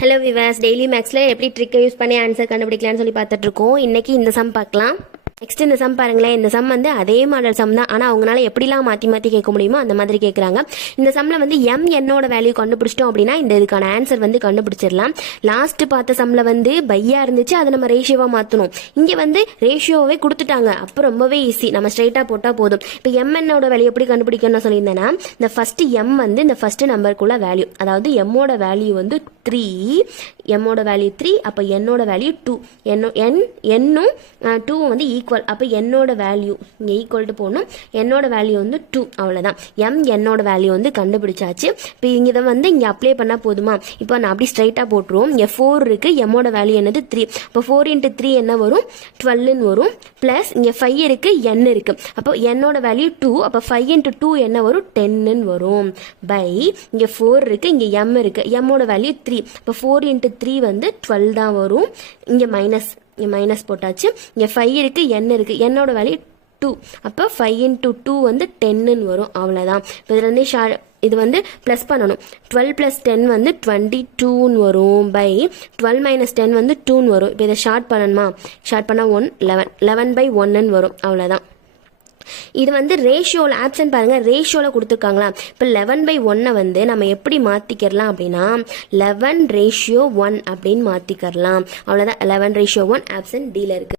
Hello விவாஸ், daily மேக்ஸில் எப்படி ட்ரிக்கை use பண்ணி ஆன்சர் கண்டுபிடிக்கலான்னு சொல்லி பார்த்துட்டு இருக்கோம். இன்னைக்கு இந்த சம் பார்க்கலாம். நெக்ஸ்ட் இந்த சம் பாருங்களேன். இந்த சம் வந்து அதே மாடல் சம் தான், ஆனால் அவங்களால எப்படிலாம் மாற்றி கேட்க முடியுமோ அந்த மாதிரி கேட்குறாங்க. இந்த சம்மில் வந்து என்னோட வேல்யூ கண்டுபிடிச்சிட்டோம் அப்படின்னா இந்த இதுக்கான ஆன்சர் வந்து கண்டுபிடிச்சிடலாம். லாஸ்ட் பார்த்த சம்மில் வந்து பையா இருந்துச்சு, அதை நம்ம ரேஷியோவாக மாற்றணும். இங்கே வந்து ரேஷியோவே கொடுத்துட்டாங்க, அப்போ ரொம்பவே ஈஸி, நம்ம ஸ்ட்ரைட்டாக போட்டால் போதும். இப்போ என்னோட வேல்யூ எப்படி கண்டுபிடிக்கணும்னு சொல்லியிருந்தேன்னா, இந்த ஃபர்ஸ்ட் வந்து இந்த ஃபர்ஸ்ட் நம்பருக்குள்ள வேல்யூ, அதாவது எம்மோட வேல்யூ வந்து 3, எம்மோட வேல்யூ 3, அப்போ என்னோட வேல்யூ 2, என்னும் 2 வந்து ஈக்குவல், அப்போ என்னோட வேல்யூ இங்கே ஈக்குவல் டு போடணும். என்னோட வேல்யூ வந்து 2, அவ்வளோதான். என்னோட வேல்யூ வந்து கண்டுபிடிச்சாச்சு. இப்போ இதை வந்து இங்கே அப்ளை பண்ணால் போதுமா? இப்போ நான் அப்படி ஸ்ட்ரைட்டாக போட்டுருவோம். இங்கே 4 இருக்குது, எம்மோட வேல்யூ என்னது 3, அப்போ 4 × 3 என்ன வரும்? 12 வரும். ப்ளஸ் இங்கே 5 இருக்குது, n இருக்குது, அப்போ என்னோட வேல்யூ 2, அப்போ 5 × 2 என்ன வரும்? 10 வரும். பை இங்கே 4 இருக்குது, இங்கே m இருக்குது, எம்மோட வேல்யூ 3, இப்போ 4 × 3 வந்து 12 தான் வரும். இங்கே மைனஸ் போட்டாச்சு. இங்கே 5 இருக்குது, n இருக்குது, என்னோட வேல்யூ 2, அப்போ 5 × 2 வந்து 10 வரும். அவ்வளோதான். இப்போ இதில் வந்து இது வந்து ப்ளஸ் பண்ணணும். 12 + 10 வந்து 22 வரும். பை 12 - 10 வந்து 2 வரும். இப்போ இதை ஷார்ட் பண்ணணுமா? ஷார்ட் பண்ணால் 1 11 11/1 வரும். அவ்வளோதான். இது வந்து ரேஷியோவில் ஆப்ஷன் பாருங்கள், ரேஷியோவில் கொடுத்துருக்காங்களா? இப்போ 11/1 வந்து நம்ம எப்படி மாற்றிக்கிறலாம் அப்படின்னா 11:1 அப்படின்னு மாற்றிக்கிறலாம். அவ்வளோதான். 11:1 ஆப்ஷன் டியில் இருக்குது.